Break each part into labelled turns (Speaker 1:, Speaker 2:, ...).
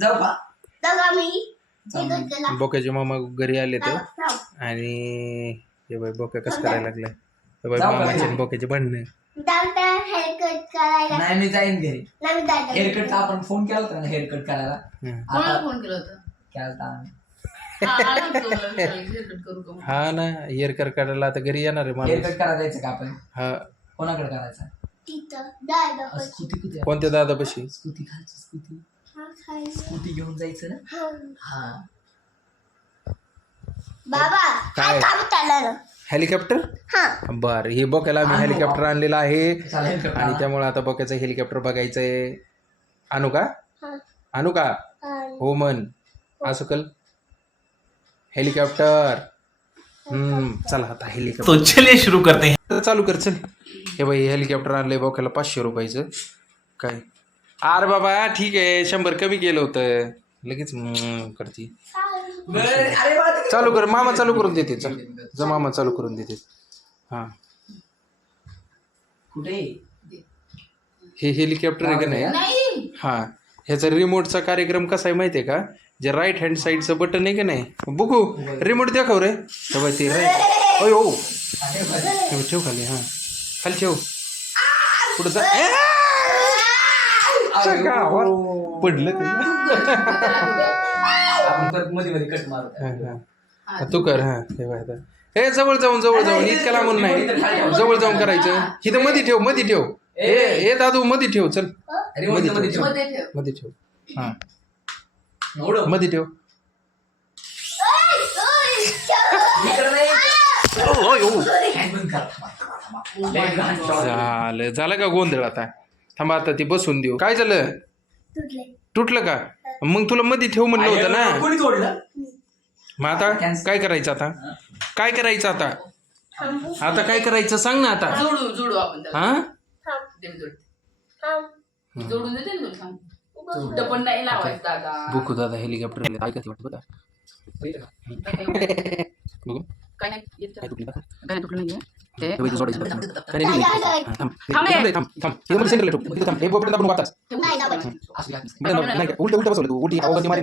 Speaker 1: जाऊ का.
Speaker 2: बोक्याचे मामा घरी आले तर. आणि हे बाई बोक्या कसं करायला लागलाय हे बाई
Speaker 1: जाऊ का?
Speaker 2: मामाचे? आणि बोक्याचे भांडणं.
Speaker 3: हेअरकट
Speaker 1: नाही मी जाईन घरी.
Speaker 3: नाही मी जायचं.
Speaker 1: हेअरकटचा आपण फोन केला होता ना हेअरकट करायला?
Speaker 2: हं.
Speaker 4: कोणाला
Speaker 1: आता
Speaker 4: फोन केला होता?
Speaker 1: केला होता आम्ही.
Speaker 4: हा, आला होता तो मला विचारायला, haircut करू का म्हणून.
Speaker 2: हा ना हेअर कट करायला आता घरी येणार आहे माणूस.
Speaker 1: हेअरकट करायला जायचं का आपण?
Speaker 2: हा.
Speaker 1: कोणाकडे करायचा? स्कूटी कुठे
Speaker 2: कोणत्या दादापाशी?
Speaker 1: स्कूटी खायची स्कूटी. स्कूटी घेऊन जायचं ना?
Speaker 3: हा.
Speaker 1: हा.
Speaker 3: बाबा
Speaker 2: काय? हेलिकॉप्टर?
Speaker 3: हा.
Speaker 2: बर हे बोक्याला आम्ही
Speaker 1: आणू
Speaker 2: हेलिकॉप्टर. आणलेला आहे. आणि त्यामुळे आता बोक्याचं हेलिकॉप्टर बघायचंय. आणू का
Speaker 3: हा.
Speaker 2: आणू का
Speaker 3: हा.
Speaker 2: हो मन असं कल हेलिकॉप्टर. हम्म चला आता हेलिकॉप्टर.
Speaker 5: तो चलिए शुरू करते. हैं
Speaker 2: चालू कर चल. हे बाई हेलिकॉप्टर आणलंय बोक्याला पाचशे रुपयाचं. काय? अरे बाबा ठीक आहे. शंभर कमी केलं होतं. लगेच करते.
Speaker 1: बाबा
Speaker 2: चालू कर. मामा चालू करून देते. चल. जा मामा चालू करून देते. हा.
Speaker 1: कुठे?
Speaker 2: हे हेलिकॉप्टर आहे का नाही हा? ह्याचा रिमोटचा कार्यक्रम कसा आहे माहिती आहे का? जे राईट हँड साईडचं बटन आहे का नाही? बघू. रिमोट दाखव रे. हे बघ ते राईट ओय ओ
Speaker 1: बाबा.
Speaker 2: ठेव खाली हा. खाली ठेव. पुढे जा. ए! च्या गावात पडलं ते.
Speaker 1: आपण परत मध्ये मध्ये कट मारू
Speaker 2: हा, हा. हा, तू कर हा हे आता. हे जवळ जाऊन जवळ जाऊन इतक्या लांबून नाही. जवळ जाऊन करायचं. इथं मध्ये ठेवमध्ये ठेव. ए. ए दादू मध्ये ठेव चल.
Speaker 1: मध्ये मध्ये ठेव.
Speaker 4: मध्ये ठेव.
Speaker 2: मध्ये ठेव. हा. मध्ये ठेव. झालं झालं का गोंधळ आता? थांबा आता ते बसून देऊ. काय झालं?
Speaker 3: तुटले.
Speaker 2: तुटलं का? मग तुला मध्ये ठेव म्हणलं होतं ना?
Speaker 1: कोणी तोडलं?
Speaker 2: मग आता काय करायचं आता? काय करायचं आता? आता काय करायचं सांग ना आता.
Speaker 4: जोडू जोडू आपण त्याला.
Speaker 2: हा?
Speaker 4: दे मी जोडते. जोडून देते ना तुला? सांग कुठं पण नाही लावायचं दादा.
Speaker 2: बुकू दादा हेलिकॉप्टर ऐकत वाटत बघा.
Speaker 4: नाही येत.
Speaker 2: तुटलं
Speaker 4: नाहीये.
Speaker 2: उलटं उलटं बसवलं तू. उलटी आवाज मारी?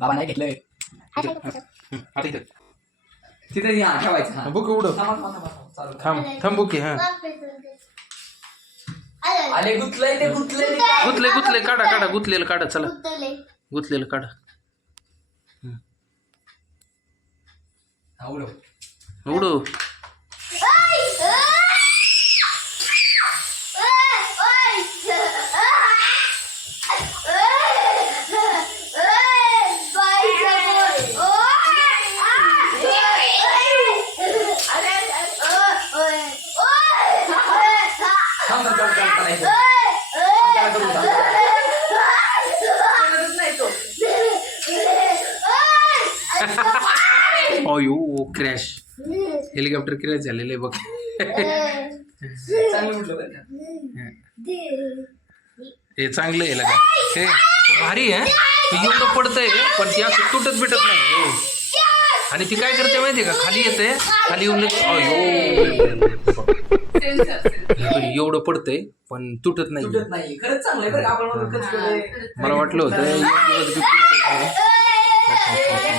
Speaker 1: बाबा नाही घेतलंय. तिथे या, ठेवायचं.
Speaker 2: बुक उडव.
Speaker 1: थांब थांब
Speaker 2: बुकी हा.
Speaker 3: आले
Speaker 1: गुतलंय ते गुतलंय ते.
Speaker 2: गुतले गुतले काढा काढा गुतलेलं काढा चला. गुतलेलं काढा
Speaker 1: हा, उडव.
Speaker 2: उडू
Speaker 3: ओय, ओय. ओय, ओय. ओय, ओय. बाईचं बोल. ओय. अरे, अरे, ओय, ओय.
Speaker 1: थांब, थांब, थांब, थांब, करायचं.
Speaker 3: ओय, ओय.
Speaker 1: त्याला करून थांब.
Speaker 4: कोणाचंच नाही तो
Speaker 2: अयो क्रॅश हेलिकॉप्टर क्रॅश झालेलं आहे बघ.
Speaker 1: चांगलं उडलं बरं का.
Speaker 2: हे चांगलं आहे लगा. हे भारी आहे ते एवढं पडतंय पण ती असं तुटत बिटत नाही हो. आणि ती काय करते माहिती का? खाली येते खाली येऊन लगेच- अयो. एवढं पडतंय पण तुटत नाही
Speaker 1: तुटत नाही खरंच चांगलं आहे बरं का आपण म्हणून कधी केलंय.
Speaker 2: मला वाटलं होतं एक दिवस बी पुरतंय का नाही.
Speaker 1: अहो, sensor नाही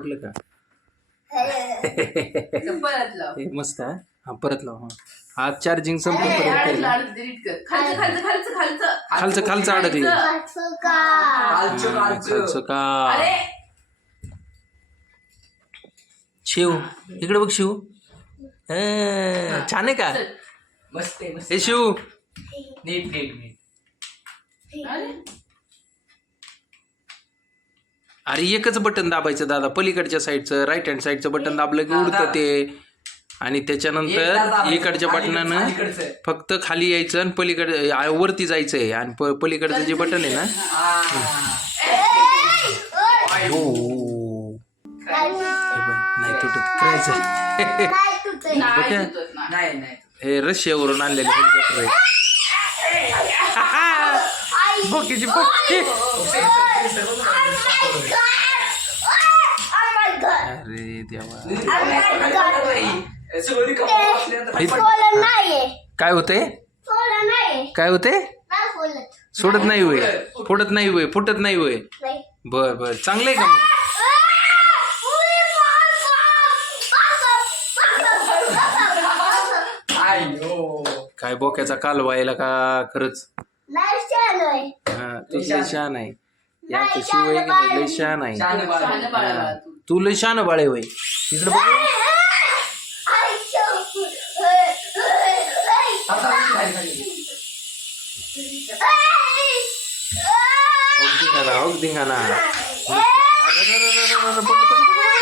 Speaker 1: सापडलं का?
Speaker 2: मस्त हा? परत लाव हा. आज चार्जिंग संपून परत
Speaker 4: खालचं खालचं
Speaker 2: अडकलं खालचं. का? शिव इकडे बघ शिव. छान आहे का?
Speaker 1: मस्त
Speaker 2: हे शिव.
Speaker 1: नीट नीट नीट.
Speaker 4: अरे
Speaker 2: एकच बटन दाबायचं दादा. पलीकडच्या साईडचं राईट हँड साईडचं बटन दाबलं की उडतं. ते. आणि त्याच्यानंतर. इकडच्या बटनानं. फक्त खाली यायचं आणि पलीकडे वरती जायचंय. आणि प- पलीकडचं जे बटन आहे ना. हो. हे. बघ, नाही तुटत. करायचं
Speaker 3: नाही
Speaker 4: नाही. नाही
Speaker 1: नाही
Speaker 2: हे रशियावरून आणलेले हेलिकॉप्टर आहे. बोकीची पट्टी. अरे देवा
Speaker 3: नाहीये
Speaker 2: काय
Speaker 3: नाहीये
Speaker 2: काय होते सोडत नाही होय. फुटत नाही होय. फुटत नाही होय. बर बर. चांगलंय का मग? काय बोक्याचा काल व्हायला का खरंच? này हा तू लय छान आहे या कशी होय की नाही लय छान आहे
Speaker 1: शहाणं बाळ.
Speaker 4: शहाणं बाळ हा. आहे.
Speaker 2: तू लय छान बाळे होय इकडे बघ.
Speaker 1: आता उठ खाली खाली.
Speaker 2: अग धिंगाणा अग धिंगाणा अरे, अरे, अरे, अरे,
Speaker 1: अरे,
Speaker 2: पटकन, पटकन.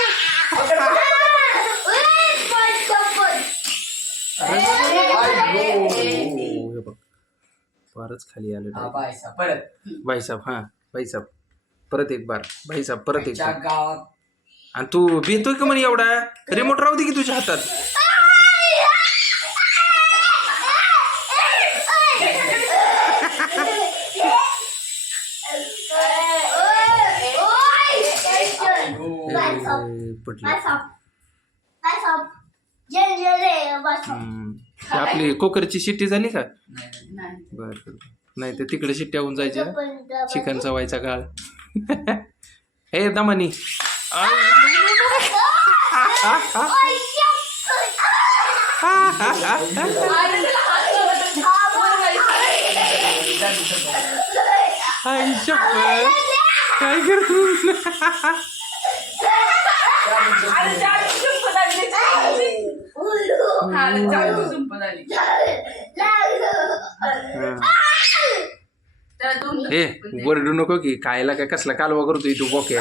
Speaker 2: आई गो. फारच खाली आले
Speaker 1: हा, परत.
Speaker 2: भाईसाहेब हा भाईसाहेब परत एक बार भाईसाहेब परत एक
Speaker 1: गावात
Speaker 2: आणि तू भेटतोय का म्हणे एवढा? रिमोट राहू दे की तुझ्या हातात. ए, पटली. हम्म. ती आपली कोकरची शिट्टी झाली का?
Speaker 1: नाही.
Speaker 4: नाही.
Speaker 2: बर बर नाही तर तिकडे शिट्ट्या होऊन जायच्या. चिकनचा व्हायचा काळ. हे दमानी. आई काय करू
Speaker 4: अरे चार संपत आली
Speaker 2: वरडू नको की कायला काय कसला कालवा करतोय तू
Speaker 1: बोके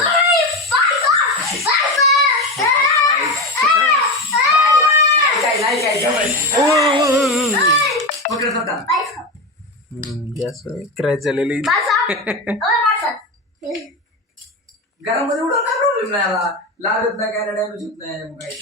Speaker 2: क्रॅच झालेली
Speaker 1: घरामध्ये उडून काय प्रॉब्लेम नाही लागत नाही काय डॅमेज होत नाही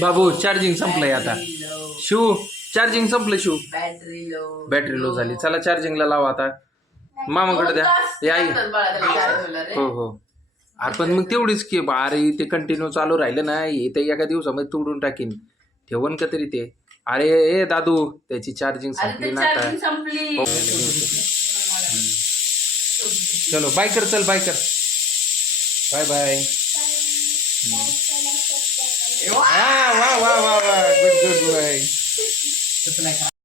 Speaker 2: बाबू चार्जिंग संपलंय आता. शिव चार्जिंग संपलं Shiv.
Speaker 4: Battery low
Speaker 2: battery low झाली. चला चार्जिंगला लावा आता. मामाकडे द्या. आई हो हो. अरे पण मग तेवढीच की अरे ते कंटिन्यू चालू राहिलं ना हे ते एका दिवसामध्ये तोडून टाकीन. ठेवण का तरी ते? अरे ए दादू त्याची चार्जिंग संपली ना आता. हो. चलो बाय कर चल बाय कर. बाय बाय વાહ વાહ વાહ વાહ ગુડ
Speaker 1: ગુડ ભાઈ